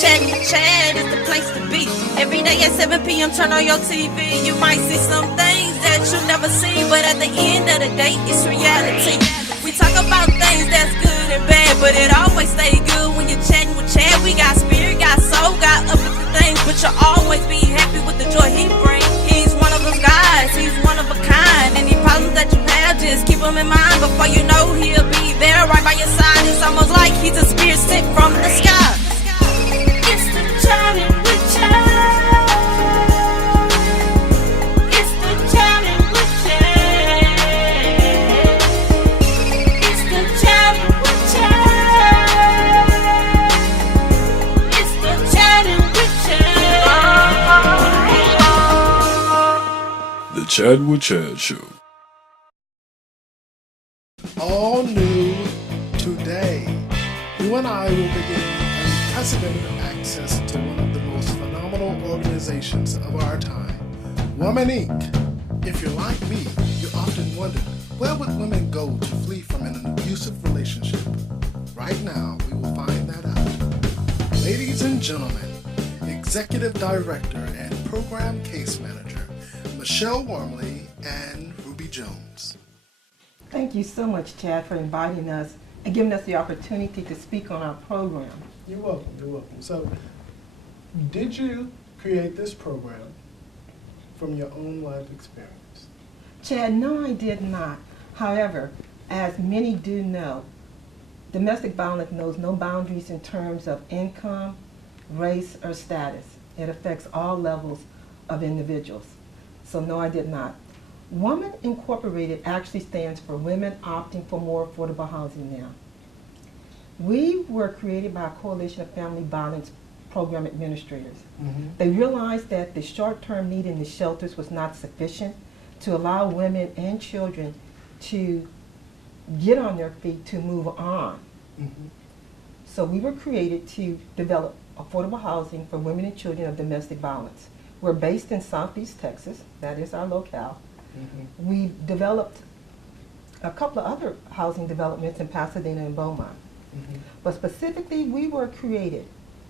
Chatting with Chad is the place to be. Every day at 7 p.m. turn on your TV. You might see some things that you never see, but at the end of the day, it's reality. We talk about things that's good and bad, but it always stay good when you're chatting with Chad. We got spirit, got soul, got uplifting things, but you'll always be happy with the joy he brings. He's one of those guys, he's one of a kind. Any problems that you have, just keep them in mind. Before you know, he'll be there right by your side. It's almost like he's a spirit sent from the sky. It's the chatting with Chad. It's the chatting with Chad. It's the chatting with Chad. It's the chatting with Chad. The Chad with Chad Show. All new today. You and I will begin unprecedented access to one of the most phenomenal organizations of our time, Woman Inc. If you're like me, you often wondered, where would women go to flee from an abusive relationship? Right now, we will find that out. Ladies and gentlemen, Executive Director and Program Case Manager, Michelle Wormley and Ruby Jones. Thank you so much, Chad, for inviting us and giving us the opportunity to speak on our program. You're welcome, you're welcome. So, did you create this program from your own life experience? Chad, no, I did not. However, as many do know, domestic violence knows no boundaries in terms of income, race, or status. It affects all levels of individuals. So no, I did not. Woman Incorporated actually stands for Women Opting for More Affordable Housing Now. We were created by a coalition of family violence program administrators. They realized that the short-term need in the shelters was not sufficient to allow women and children to get on their feet to move on. So we were created to develop affordable housing for women and children of domestic violence. We're based in Southeast Texas. That is our locale. We developed a couple of other housing developments in Pasadena and Beaumont. But specifically, we were created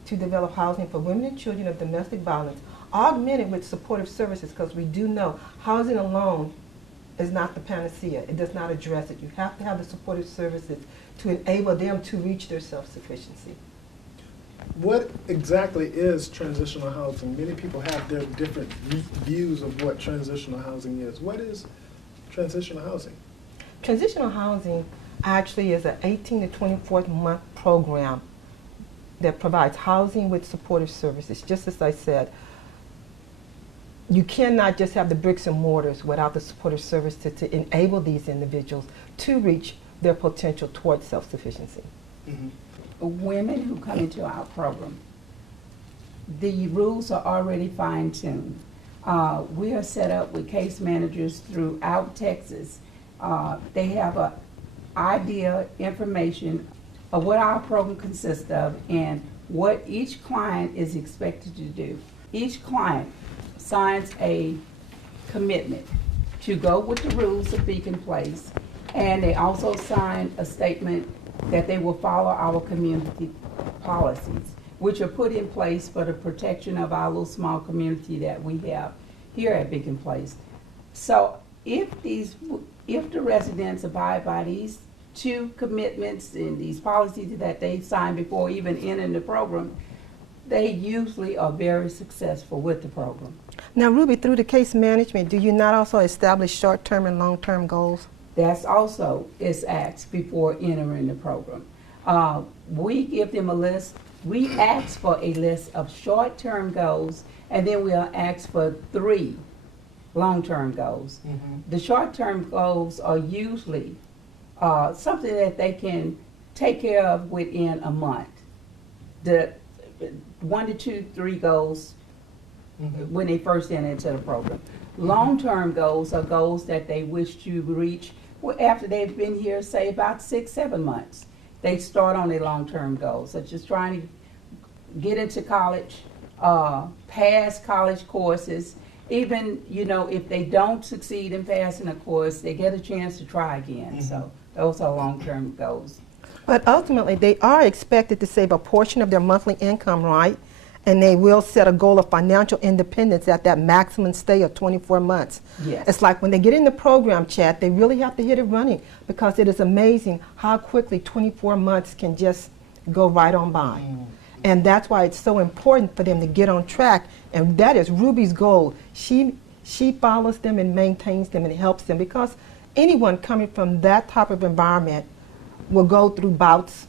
to develop housing for women and children of domestic violence, augmented with supportive services, because we do know housing alone is not the panacea. It does not address it. You have to have the supportive services to enable them to reach their self-sufficiency. What exactly is transitional housing? Many people have their different views of what transitional housing is. What is transitional housing? Transitional housing actually is an 18 to 24 month program that provides housing with supportive services. Just as I said, you cannot just have the bricks and mortars without the supportive services to enable these individuals to reach their potential towards self-sufficiency. Women who come into our program, the rules are already fine-tuned. We are set up with case managers throughout Texas. They have an idea, information of what our program consists of and what each client is expected to do. Each client signs a commitment to go with the rules of Beacon Place, and they also sign a statement that they will follow our community policies, which are put in place for the protection of our little small community that we have here at Beacon Place. So if the residents abide by these two commitments and these policies that they've signed before even entering the program, they usually are very successful with the program. Now, Ruby, through the case management, do you not also establish short-term and long-term goals? That's also is asked before entering the program. We give them a list. We ask for a list of short-term goals, and then we'll ask for 3 long-term goals. The short-term goals are usually something that they can take care of within a month. The 1 to 2, 3 goals when they first enter into the program. Long-term goals are goals that they wish to reach after they've been here, say, about 6, 7 months. They start on their long-term goals, such as trying to get into college, pass college courses. Even, you know, if they don't succeed in passing a course, they get a chance to try again. So those are long-term goals. But ultimately, they are expected to save a portion of their monthly income, right? And they will set a goal of financial independence at that maximum stay of 24 months. Yes. It's like when they get in the program, Chad, they really have to hit it running, because it is amazing how quickly 24 months can just go right on by. And that's why it's so important for them to get on track. And that is Ruby's goal. She follows them and maintains them and helps them, because anyone coming from that type of environment will go through bouts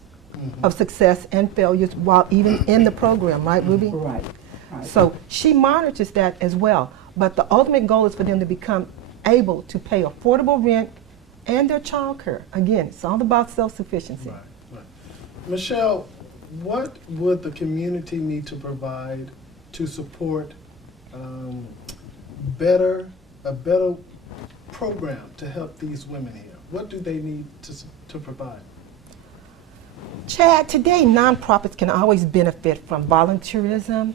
of success and failures while even in the program, right, Ruby? Right. Right. So she monitors that as well. But the ultimate goal is for them to become able to pay affordable rent and their child care. Again, it's all about self-sufficiency. Right, right. Michelle, what would the community need to provide to support a better program to help these women here? What do they need to provide? Chad, today nonprofits can always benefit from volunteerism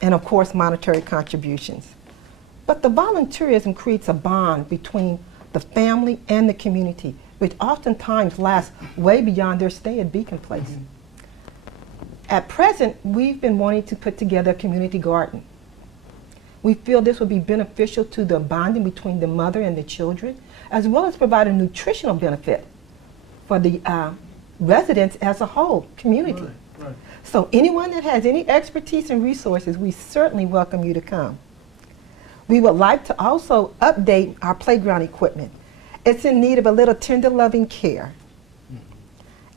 and, of course, monetary contributions. But the volunteerism creates a bond between the family and the community, which oftentimes lasts way beyond their stay at Beacon Place. At present, we've been wanting to put together a community garden. We feel this would be beneficial to the bonding between the mother and the children, as well as provide a nutritional benefit for the residents as a whole, community. Right, right. So anyone that has any expertise and resources, we certainly welcome you to come. We would like to also update our playground equipment. It's in need of a little tender, loving care.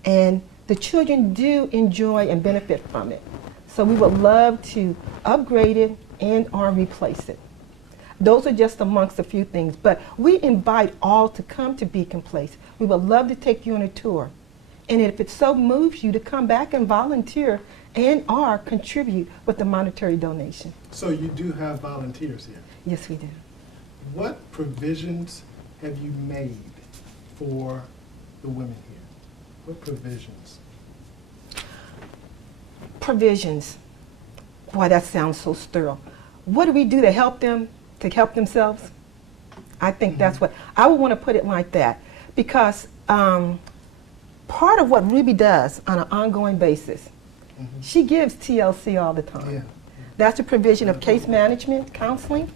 And the children do enjoy and benefit from it. So we would love to upgrade it and or replace it. Those are just amongst a few things, but we invite all to come to Beacon Place. We would love to take you on a tour. And if it so moves you, to come back and volunteer and or contribute with a monetary donation. So you do have volunteers here. Yes, we do. What provisions have you made for the women here? What provisions? Provisions. Boy, that sounds so sterile. What do we do to help them to help themselves? I think that's what, I would want to put it like that, because part of what Ruby does on an ongoing basis, she gives TLC all the time. Yeah. That's the provision of case management, counseling.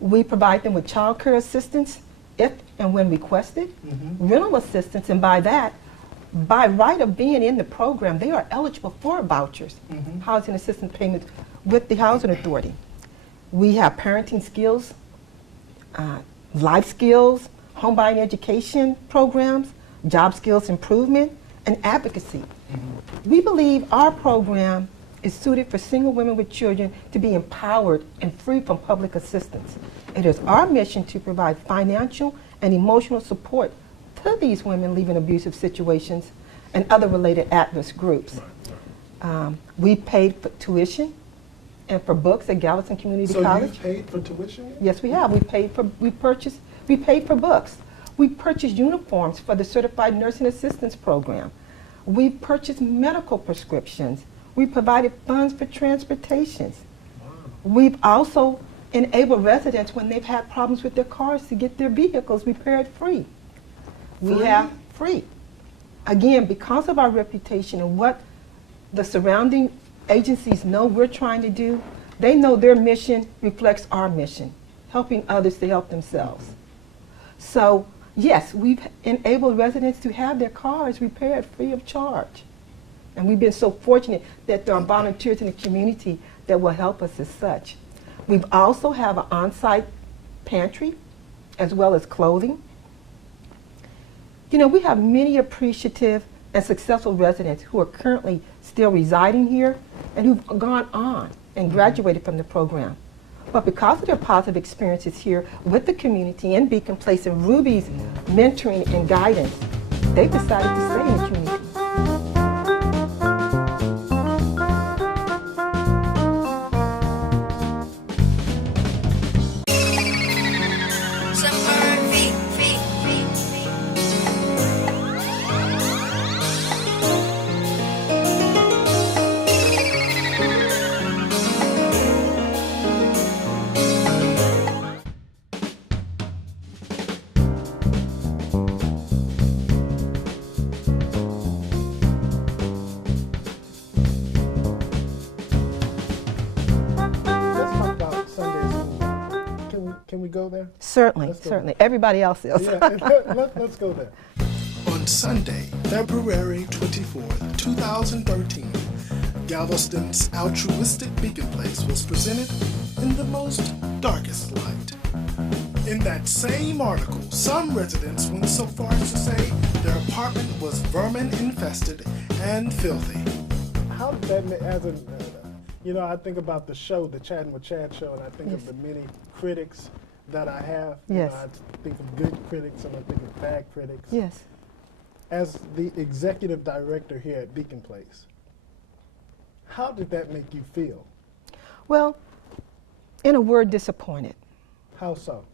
We provide them with child care assistance if and when requested, rental assistance, and by that, by right of being in the program, they are eligible for vouchers, housing assistance payments with the Housing Authority. We have parenting skills, life skills, home buying education programs, job skills improvement, and advocacy. We believe our program is suited for single women with children to be empowered and free from public assistance. It is our mission to provide financial and emotional support to these women leaving abusive situations and other related at-risk groups. We paid for tuition and for books at Gallatin Community College. So you paid for tuition? Yes, we have. We paid for books. We purchased uniforms for the Certified Nursing Assistance Program. We purchased medical prescriptions. We provided funds for transportations. Wow. We've also enabled residents when they've had problems with their cars to get their vehicles repaired free. We have free. Again, because of our reputation and what the surrounding agencies know we're trying to do, they know their mission reflects our mission, helping others to help themselves. So, yes, we've enabled residents to have their cars repaired free of charge. And we've been so fortunate that there are volunteers in the community that will help us as such. We've also have an on-site pantry as well as clothing. You know, we have many appreciative and successful residents who are currently still residing here and who've gone on and graduated from the program. But because of their positive experiences here with the community in Beacon Place and Ruby's mentoring and guidance, they've decided to stay in the community. Can we go there? Certainly, Let's go certainly. there. Everybody else is. Yeah, let's go there. On Sunday, February 24th, 2013, Galveston's altruistic Beacon Place was presented in the most darkest light. In that same article, some residents went so far as to say their apartment was vermin infested and filthy. How did that, as a, I think about the show, the Chatting with Chad show, and I think of the many critics that I have. Yes. I think of good critics and I think of bad critics. Yes. As the executive director here at Beacon Place, how did that make you feel? Well, in a word, disappointed. How so?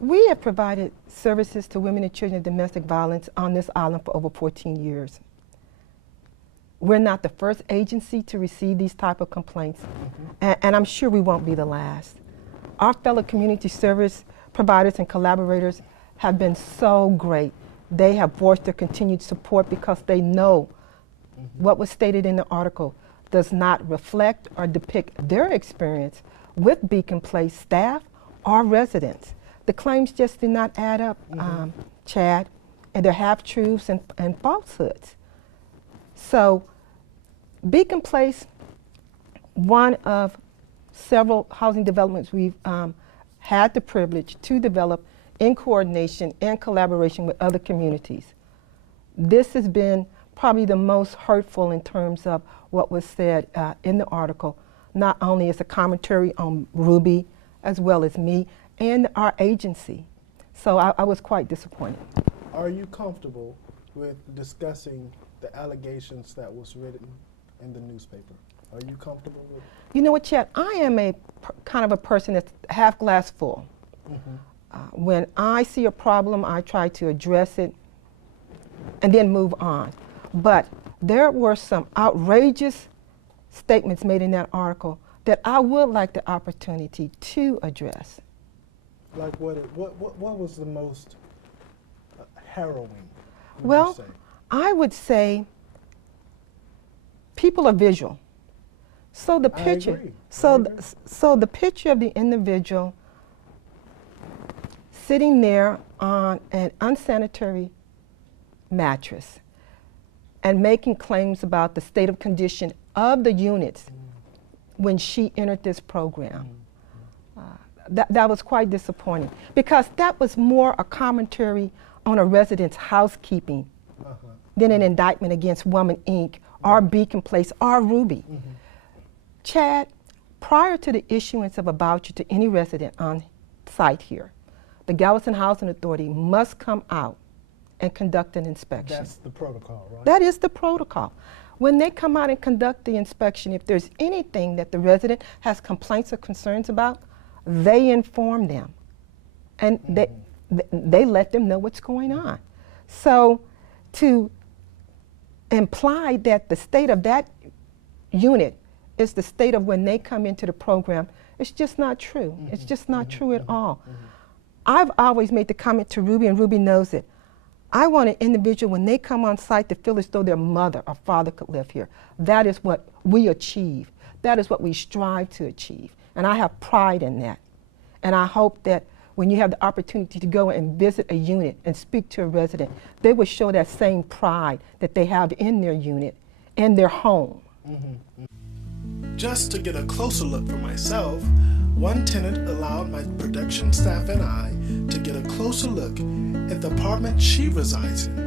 We have provided services to women and children of domestic violence on this island for over 14 years. We're not the first agency to receive these type of complaints, and I'm sure we won't be the last. Our fellow community service providers and collaborators have been so great. They have voiced their continued support because they know what was stated in the article does not reflect or depict their experience with Beacon Place staff or residents. The claims just did not add up, Chad, and they're half-truths and falsehoods. So Beacon Place, one of several housing developments we've had the privilege to develop in coordination and collaboration with other communities. This has been probably the most hurtful in terms of what was said in the article, not only as a commentary on Ruby, as well as me and our agency. So I was quite disappointed. Are you comfortable with discussing the allegations that was written in the newspaper? Are you comfortable with? You know what, Chad? I am a kind of a person that's half glass full. When I see a problem, I try to address it and then move on. But there were some outrageous statements made in that article that I would like the opportunity to address. Like what was the most harrowing? Well, I would say people are visual. So the picture, I agree. so the picture of the individual sitting there on an unsanitary mattress and making claims about the state of condition of the units when she entered this program. That was quite disappointing because that was more a commentary on a resident's housekeeping than an indictment against Woman Inc. or Beacon Place or Ruby. Chad, prior to the issuance of a voucher to any resident on site here, the Galveston Housing Authority must come out and conduct an inspection. That's the protocol, right? That is the protocol. When they come out and conduct the inspection, if there's anything that the resident has complaints or concerns about, they inform them. And they let them know what's going on. So to imply that the state of that unit is the state of when they come into the program, it's just not true. It's just not true at all. I've always made the comment to Ruby, and Ruby knows it. I want an individual, when they come on site, to feel as though their mother or father could live here. That is what we achieve. That is what we strive to achieve. And I have pride in that. And I hope that when you have the opportunity to go and visit a unit and speak to a resident, they will show that same pride that they have in their unit, in their home. Just to get a closer look for myself, one tenant allowed my production staff and I to get a closer look at the apartment she resides in.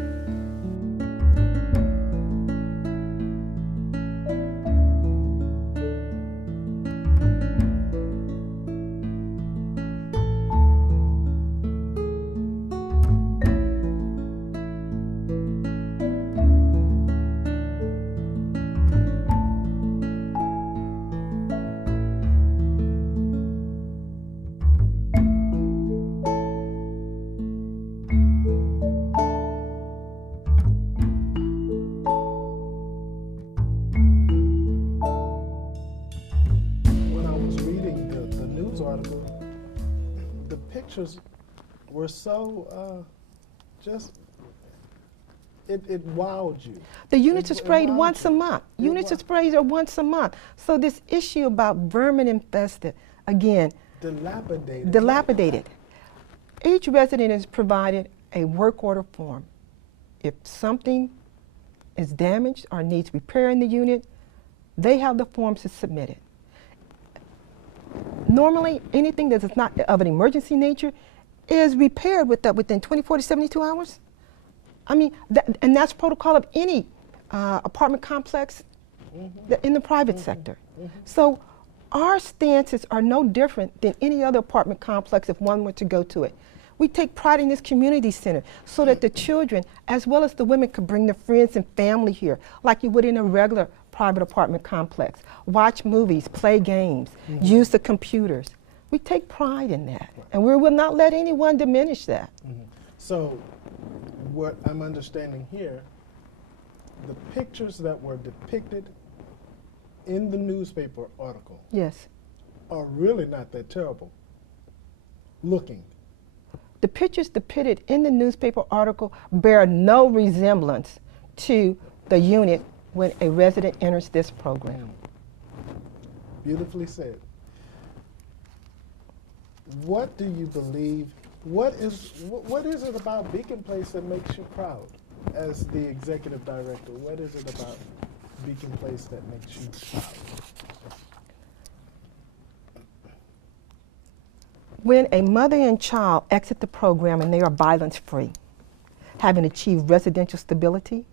Pictures were so it wowed you. The units are sprayed once a month. Units are sprayed once a month. So this issue about vermin infested, again, Dilapidated. Dilapidated. Each resident is provided a work order form. If something is damaged or needs repair in the unit, they have the forms to submit it. Normally, anything that is not of an emergency nature is repaired within 24 to 72 hours. I mean, and that's protocol of any apartment complex in the private sector. So our stances are no different than any other apartment complex if one were to go to it. We take pride in this community center so that the children, as well as the women, could bring their friends and family here, like you would in a regular private apartment complex. Watch movies, play games, use the computers. We take pride in that, and we will not let anyone diminish that. So what I'm understanding here, the pictures that were depicted in the newspaper article Yes. are really not that terrible looking. The pictures depicted in the newspaper article bear no resemblance to the unit when a resident enters this program. Beautifully said. What do you believe, what is it about Beacon Place that makes you proud as the executive director? What is it about Beacon Place that makes you proud? When a mother and child exit the program and they are violence-free, having achieved residential stability,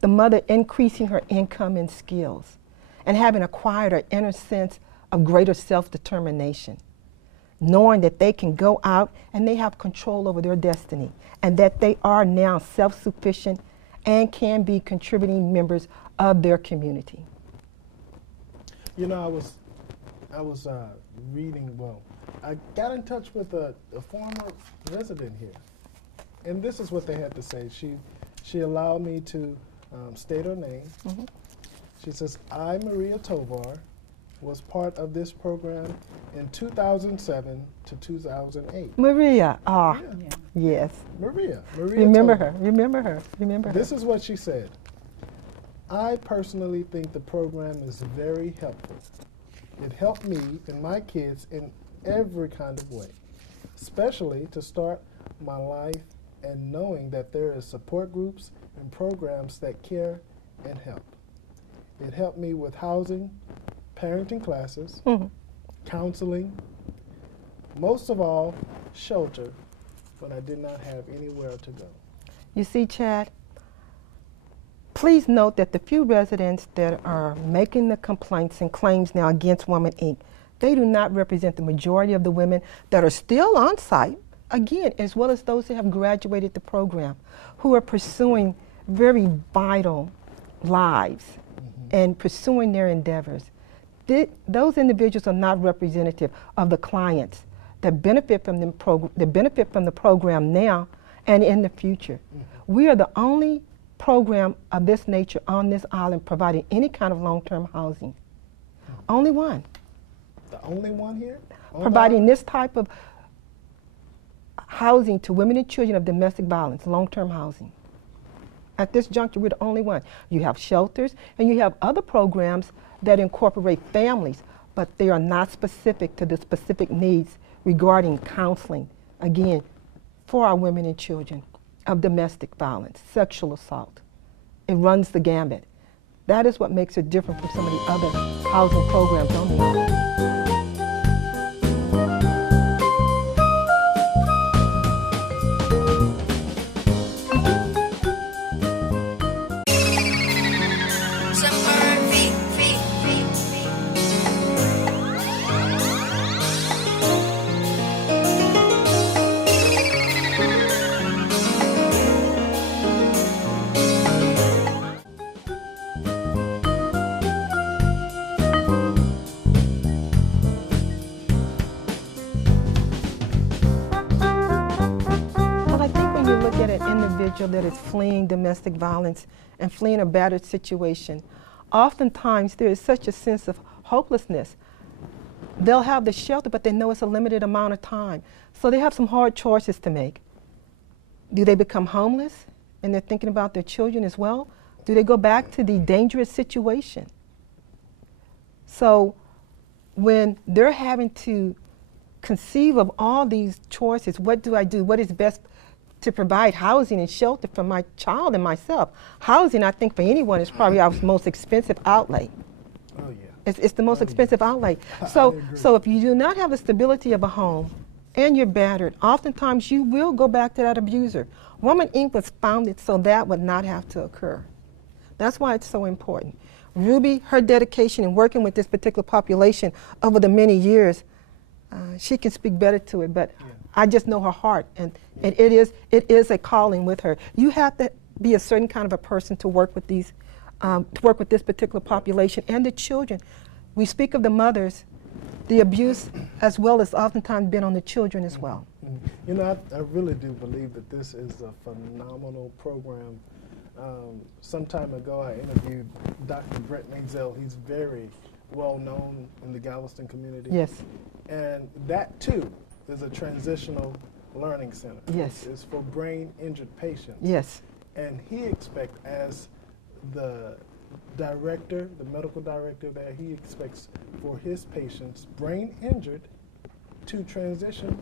the mother increasing her income and skills, and having acquired an inner sense of greater self-determination, knowing that they can go out and they have control over their destiny, and that they are now self-sufficient and can be contributing members of their community. You know, I was reading, I got in touch with a former resident here, and this is what they had to say. She allowed me to state her name. She says, I, Maria Tovar, was part of this program in 2007 to 2008. Maria, Yeah. yes. Maria Remember Tovar. her, remember her, remember her. This is what she said. I personally think the program is very helpful. It helped me and my kids in every kind of way, especially to start my life and knowing that there is support groups and programs that care and help. It helped me with housing, parenting classes, counseling, most of all, shelter when I did not have anywhere to go. You see, Chad, please note that the few residents that are making the complaints and claims now against Woman Inc., they do not represent the majority of the women that are still on site, again, as well as those that have graduated the program, who are pursuing very vital lives and pursuing their endeavors. Those individuals are not representative of the clients that benefit from the program now and in the future. We are the only program of this nature on this island providing any kind of long-term housing. Only one. The only one here? Providing this type of housing to women and children of domestic violence, long-term housing. At this juncture, we're the only one. You have shelters and you have other programs that incorporate families, but they are not specific to the specific needs regarding counseling, again, for our women and children of domestic violence, sexual assault. It runs the gambit. That is what makes it different from some of the other housing programs on the island. That is fleeing domestic violence and fleeing a battered situation, oftentimes there is such a sense of hopelessness. They'll have the shelter, but they know it's a limited amount of time. So they have some hard choices to make. Do they become homeless and they're thinking about their children as well? Do they go back to the dangerous situation? So when they're having to conceive of all these choices. What do I do? What is best to provide housing and shelter for my child and myself? Housing, I think, for anyone is probably our most expensive outlay. Oh, yeah. It's the most expensive outlay. So if you do not have the stability of a home and you're battered, oftentimes you will go back to that abuser. Woman Inc. was founded so that would not have to occur. That's why it's so important. Ruby, her dedication in working with this particular population over the many years, she can speak better to it, but I just know her heart, and it is a calling with her. You have to be a certain kind of a person to work with these, to work with this particular population and the children. We speak of the mothers, the abuse as well as oftentimes been on the children as well. You know, I really do believe that this is a phenomenal program. Some time ago, I interviewed Dr. Brett Mazel. He's very well known in the Galveston community. Yes. And that too is a transitional learning center. Yes. It's for brain injured patients. Yes. And he expects, as the director, the medical director there, he expects for his patients, brain injured, to transition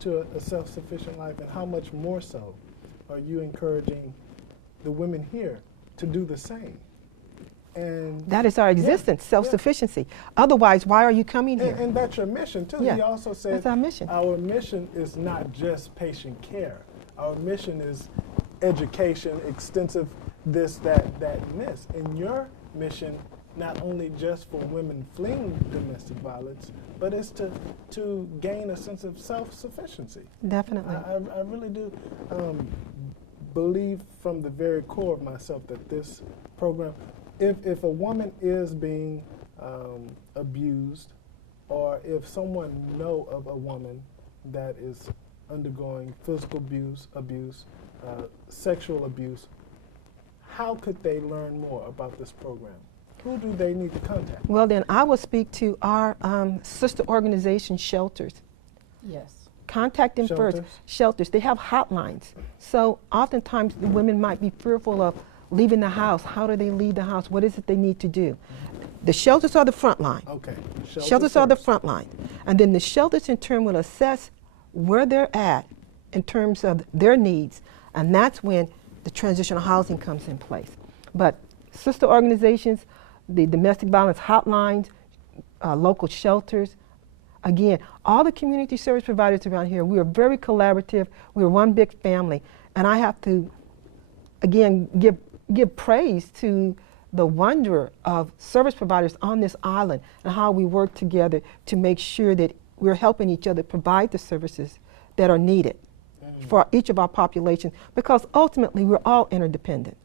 to a self-sufficient life. And how much more so are you encouraging the women here to do the same? And that is our existence, self-sufficiency. Otherwise, why are you coming here? And that's your mission too. Yeah, He also said that's our mission. Our mission is not just patient care. Our mission is education, extensive this, that, and this. And your mission, not only just for women fleeing domestic violence, but is to gain a sense of self-sufficiency. Definitely. I really do believe from the very core of myself that this program, if a woman is being abused, or if someone know of a woman that is undergoing physical abuse, sexual abuse, how could they learn more about this program? Who do they need to contact? Well, then I will speak to our sister organization, shelters. Yes. Contact them Shelters? first. Shelters. They have hotlines. So oftentimes the women might be fearful of leaving the house. How do they leave the house? What is it they need to do? The shelters are the front line. Okay. Shelters are the front line. And then the shelters in turn will assess where they're at in terms of their needs. And that's when the transitional housing comes in place. But sister organizations, the domestic violence hotlines, local shelters, again, all the community service providers around here, we are very collaborative. We are one big family. And I have to, again, give praise to the wonder of service providers on this island and how we work together to make sure that we're helping each other provide the services that are needed for each of our populations, because ultimately we're all interdependent.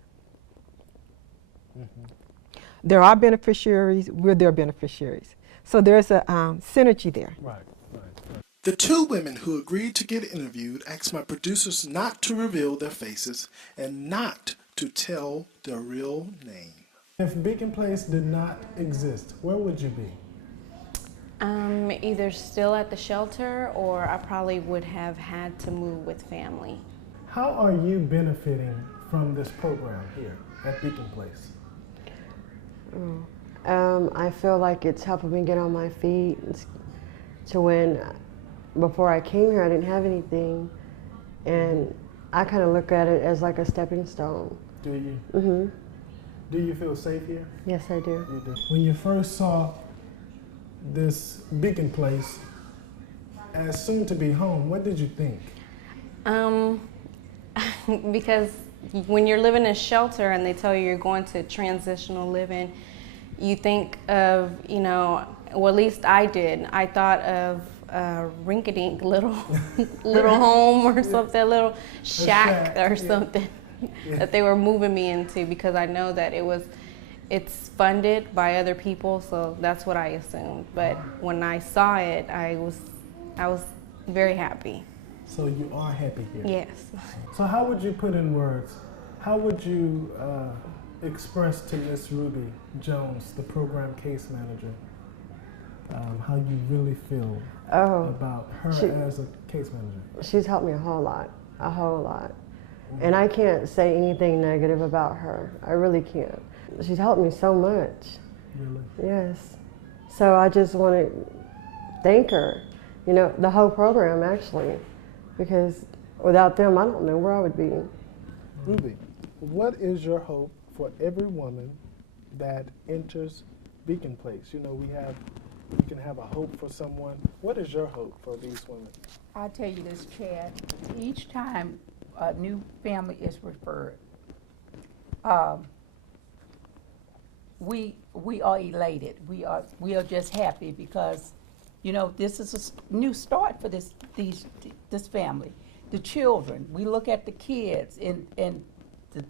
There are beneficiaries, we're their beneficiaries. So there's a synergy there. Right. The two women who agreed to get interviewed asked my producers not to reveal their faces and not to tell their real name. If Beacon Place did not exist, where would you be? Either still at the shelter, or I probably would have had to move with family. How are you benefiting from this program here at Beacon Place? I feel like it's helping me get on my feet to when, before I came here, I didn't have anything. And I kind of look at it as like a stepping stone. Do you? Mm-hmm. Do you feel safe here? Yes, I do. You do. When you first saw this Beacon Place as soon to be home, what did you think? Because when you're living in a shelter and they tell you you're going to transitional living, you think of, well, at least I did. I thought of a rink-a-dink little home or something, a little shack or something that they were moving me into, because I know that it's funded by other people, so that's what I assumed. But when I saw it, I was very happy. So you are happy here? Yes. So how would you put in words, how would you express to Miss Ruby Jones, the program case manager, how you really feel about her as a case manager? She's helped me a whole lot. And I can't say anything negative about her. I really can't. She's helped me so much. Really? Yes. So I just want to thank her You know, the whole program actually, because without them, I don't know where I would be. Ruby, what is your hope for every woman that enters Beacon Place? You know, we can have a hope for someone. What is your hope for these women? I'll tell you this, Chad. Each time a new family is referred, we are elated. We are just happy because, you know, this is a new start for this family. The children, we look at the kids and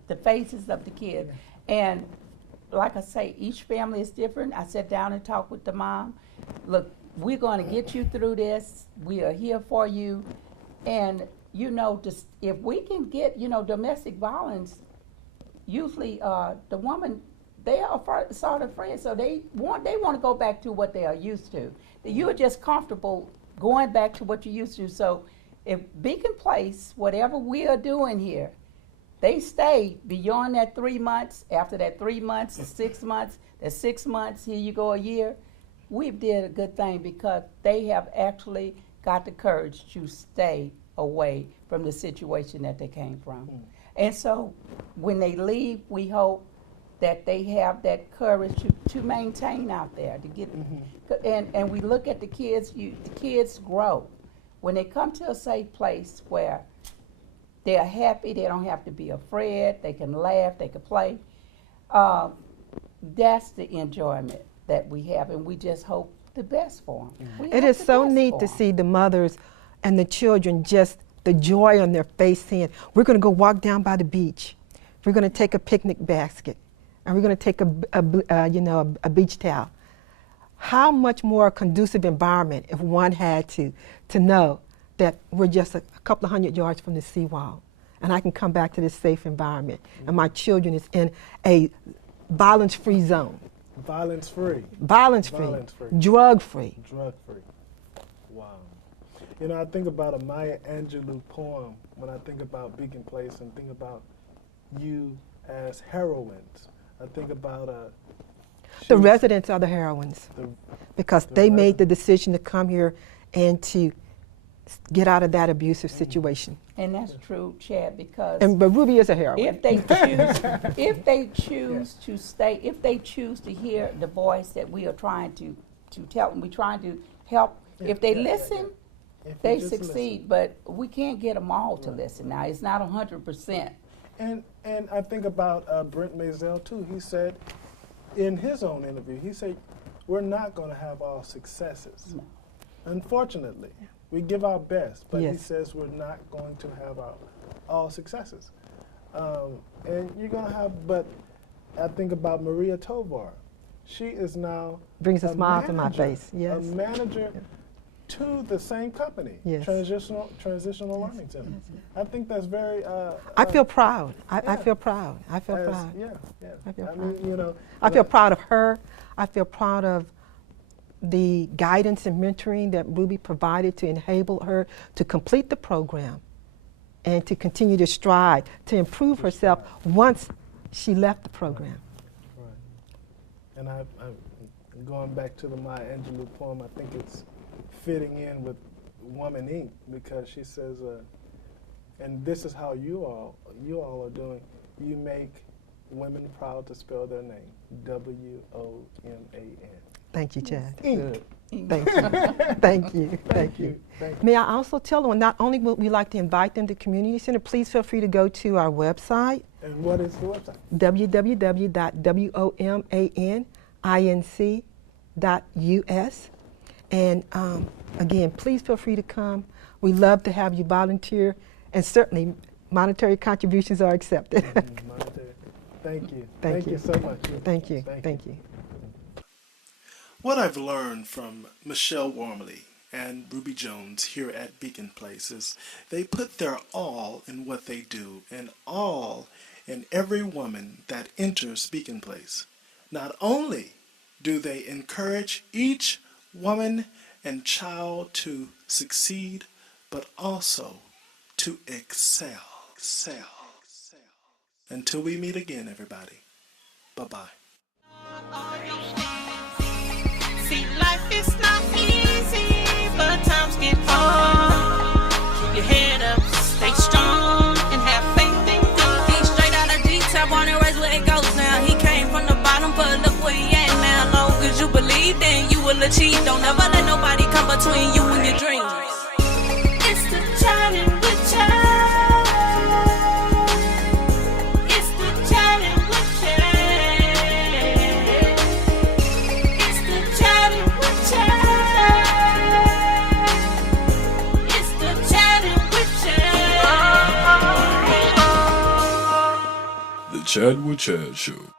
the faces of the kids, and like I say, each family is different. I sat down and talked with the mom. Look, we're going to get you through this. We are here for you. And, you know, just if we can get, you know, domestic violence, usually the woman, they are sort of friends, so they want to go back to what they are used to. You're just comfortable going back to what you're used to. So if Beacon Place, whatever we are doing here, they stay beyond that 3 months. After that 3 months, 6 months, that 6 months, here you go a year. We did a good thing because they have actually got the courage to stay away from the situation that they came from. And so when they leave, we hope that they have that courage to maintain out there, to get, and we look at the kids, the kids grow. When they come to a safe place where they're happy, they don't have to be afraid, they can laugh, they can play, that's the enjoyment that we have, and we just hope the best for them. It is so neat to see the mothers and the children, just the joy on their face saying, we're going to go walk down by the beach. We're going to take a picnic basket, and we're going to take a beach towel. How much more conducive environment if one had to know that we're just a couple of 100 yards from the seawall, and I can come back to this safe environment, and my children is in a violence-free zone. Violence-free. Violence-free. Violence-free. Drug-free. Drug-free. Wow. You know, I think about a Maya Angelou poem when I think about Beacon Place and think about you as heroines. I think about the residents are the heroines because they made the decision to come here and to get out of that abusive situation. And that's true, Chad, because but Ruby is a heroine. If they choose to stay, if they choose to hear the voice that we are trying to tell them, we're trying to help. If they listen, they succeed. But we can't get them all to listen. Now it's not 100%. And I think about Brent Maisel too. He said in his own interview, he said, we're not going to have all successes. No. Unfortunately, we give our best, but he says we're not going to have all successes. And you're going to have, but I think about Maria Tovar. She is now brings a smile to my face. Yes. A manager to the same company, Transitional Learning Center. I think that's very. I feel proud. I feel proud. I feel proud. Yeah. I feel proud. mean, you know, I feel proud of her. I feel proud of the guidance and mentoring that Ruby provided to enable her to complete the program and to continue to strive to improve herself once she left the program. Right. And I'm going back to the Maya Angelou poem. I think it's fitting in with Woman Inc. because she says, and this is how you all are doing. You make women proud to spell their name, WOMAN. Thank you, Chad. Inc. Thank you. Thank you. Thank you. May I also tell them, not only would we like to invite them to Community Center, please feel free to go to our website. And what is the website? www.womaninc.us. And again, please feel free to come. We love to have you volunteer, and certainly monetary contributions are accepted. Thank you. Thank you so much. Thank you. Thank you. What I've learned from Michelle Wormley and Ruby Jones here at Beacon Place is they put their all in what they do and all in every woman that enters Beacon Place. Not only do they encourage each woman and child to succeed, but also to excel. Until we meet again, everybody. Bye-bye. See, life is not easy, but times get achieve. Don't ever let nobody come between you and your dreams. It's the challenge with Chad. It's the challenge with Chad. It's the challenge with Chad. It's the challenge with Chad. The Chad with Chad Show.